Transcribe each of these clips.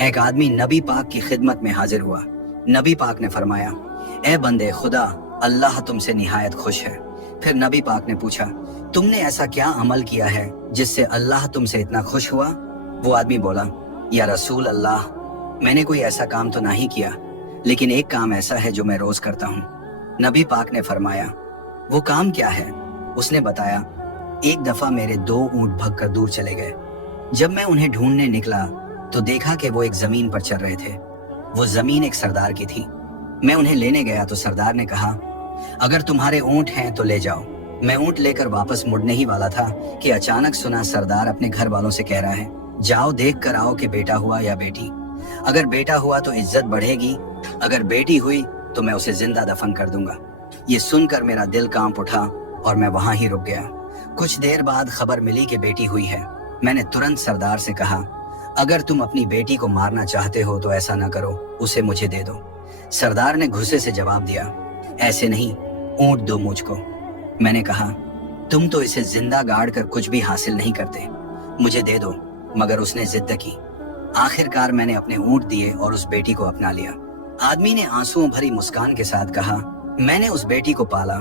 एक आदमी नबी पाक की खिदमत में हाजिर हुआ। नबी पाक ने फरमाया, ए बंदे खुदा, अल्लाह तुमसे निहायत खुश है। फिर नबी पाक ने पूछा, तुमने ऐसा क्या अमल किया है जिससे अल्लाह तुमसे इतना खुश हुआ? वो आदमी बोला, या रसूल अल्लाह, मैंने कोई ऐसा काम तो नहीं किया, लेकिन एक काम ऐसा है जो मैं रोज करता हूँ। नबी पाक ने फरमाया, वो काम क्या है? उसने बताया, एक दफा मेरे 2 ऊंट भगकर दूर चले गए। जब मैं उन्हें ढूंढने निकला तो देखा कि वो एक जमीन पर चल रहे थे। वो जमीन एक सरदार की थी। मैं उन्हें लेने गया तो सरदार ने कहा, अगर तुम्हारे ऊंट हैं तो ले जाओ। मैं ऊंट लेकर वापस मुड़ने ही वाला था कि अचानक सुना सरदार अपने घर वालों से कह रहा है, जाओ देख कर आओ कि बेटा हुआ या बेटी। अगर बेटा हुआ तो इज्जत बढ़ेगी, अगर बेटी हुई तो मैं उसे जिंदा दफन कर दूंगा। ये सुनकर मेरा दिल कांप उठा और मैं वहां ही रुक गया। कुछ देर बाद खबर मिली कि बेटी हुई है। मैंने तुरंत सरदार से कहा, अगर तुम अपनी बेटी को मारना चाहते हो तो ऐसा ना करो, उसे मुझे दे दो। सरदार ने गुस्से से जवाब दिया, ऐसे नहीं, ऊंट दो मुझको। मैंने कहा, तुम तो इसे जिंदा गाड़ कर कुछ भी हासिल नहीं करते, मुझे दे दो। मगर उसने जिद की। आखिरकार मैंने अपने ऊंट दिए और उस बेटी को अपना लिया। आदमी ने आंसुओं भरी मुस्कान के साथ कहा, मैंने उस बेटी को पाला।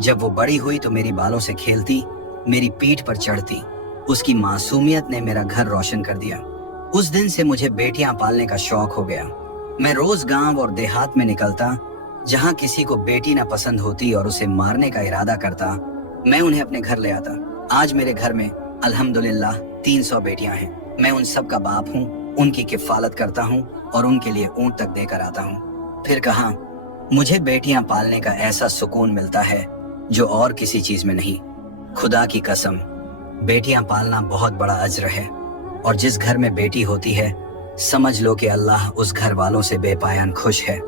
जब वो बड़ी हुई तो मेरी बालों से खेलती, मेरी पीठ पर चढ़ती। उसकी मासूमियत ने मेरा घर रोशन कर दिया। उस दिन से मुझे बेटियां पालने का शौक हो गया। मैं रोज गांव और देहात में निकलता, जहां किसी को बेटी ना पसंद होती और उसे मारने का इरादा करता, मैं उन्हें अपने घर ले आता। आज मेरे घर में अल्हम्दुलिल्लाह 300 बेटियां हैं। मैं उन सब का बाप हूँ, उनकी किफालत करता हूँ और उनके लिए ऊंट तक देकर आता हूँ। फिर कहा, मुझे बेटियां पालने का ऐसा सुकून मिलता है जो और किसी चीज में नहीं। खुदा की कसम, बेटियां पालना बहुत बड़ा अज्र है, और जिस घर में बेटी होती है, समझ लो कि अल्लाह उस घर वालों से बेपायान खुश है।